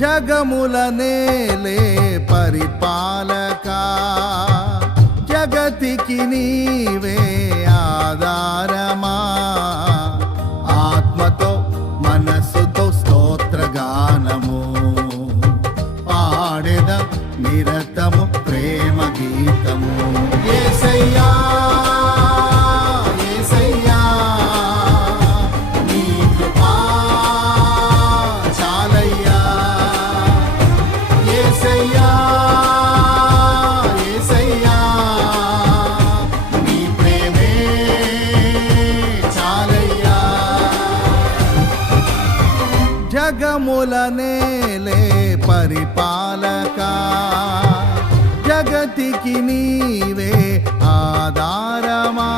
జగముల నేలే పరిపాలకా, జగతికి నీవే ఆధారమా. ఆత్మతో మనస్సుతో స్తోత్రగానము పాడెద నిరతము ప్రేమ గీతము. యేసయ్యా యేసయ్యా నీ కృపా చాలయ్యా. యేసయ్యా యేసయ్యా నీ ప్రేమే చాలయ్యా. జగముల నేలే పరిపాలకా, జగతికి నీవే ఆధారమా.